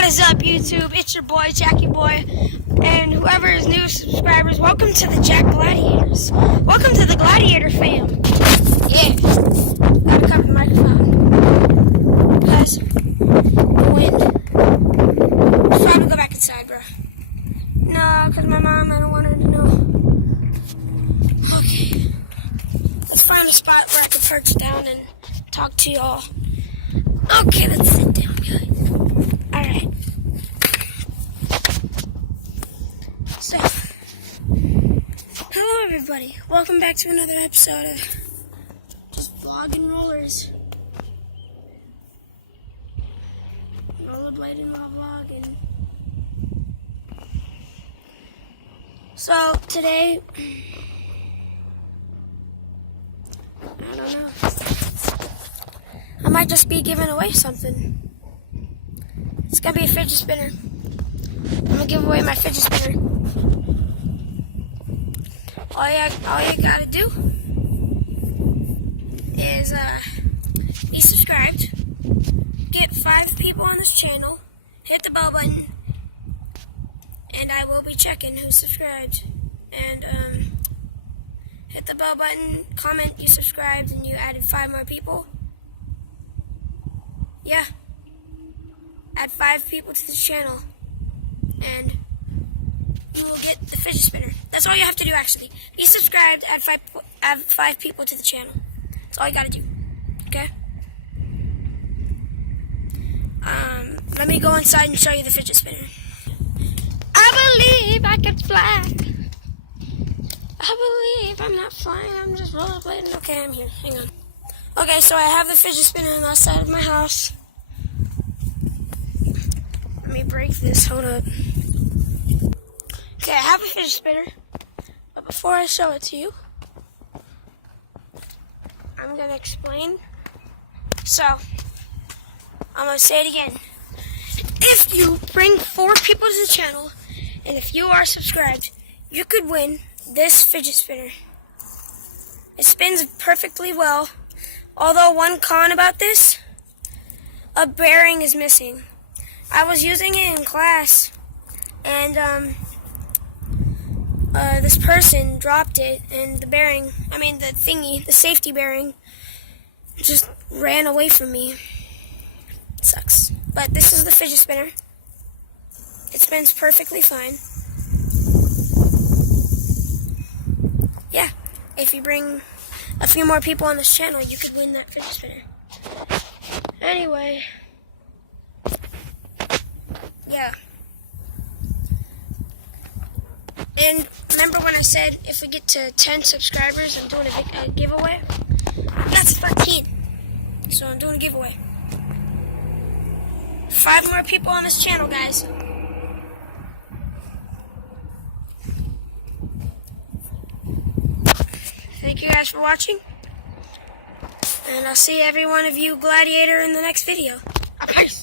What is up, YouTube? It's your boy, Jackie Boy, and whoever is new subscribers, welcome to the Jack Gladiators. Welcome to the Gladiator fam. Yeah. Gotta cover the microphone. Because the wind. Should probably go back inside, bro. No, because my mom, I don't want her to know. Okay. Let's find a spot where I can perch down and talk to y'all. Okay, let's sit down, guys. Alright. So, hello everybody. Welcome back to another episode of just vlogging rollers. Rollerblading while vlogging. So, today, I don't know. I might just be giving away something. It's gonna be a fidget spinner. I'm gonna give away my fidget spinner. All you gotta do is be subscribed, get 5 people on this channel, hit the bell button, and I will be checking who's subscribed. And hit the bell button, comment you subscribed and you added 5 more people. Yeah. Add 5 people to the channel, and you will get the fidget spinner. That's all you have to do, actually. Be subscribed, add 5 people to the channel. That's all you gotta do. Okay? Let me go inside and show you the fidget spinner. I believe I can fly. I believe I'm not flying, I'm just rollerblading. Okay, I'm here. Hang on. Okay, so I have the fidget spinner on the outside of my house. Let me break this, hold up. Okay, I have a fidget spinner, but before I show it to you, I'm going to explain. So, I'm going to say it again. If you bring 4 people to the channel, and if you are subscribed, you could win this fidget spinner. It spins perfectly well, although one con about this, a bearing is missing. I was using it in class, and this person dropped it, and the bearing, the thingy, the safety bearing, just ran away from me. It sucks. But this is the fidget spinner. It spins perfectly fine. Yeah, if you bring a few more people on this channel, you could win that fidget spinner. Anyway. Yeah. And remember when I said if we get to 10 subscribers, I'm doing a giveaway? That's 13. So I'm doing a giveaway. 5 more people on this channel, guys. Thank you guys for watching. And I'll see every one of you Gladiator in the next video. Peace.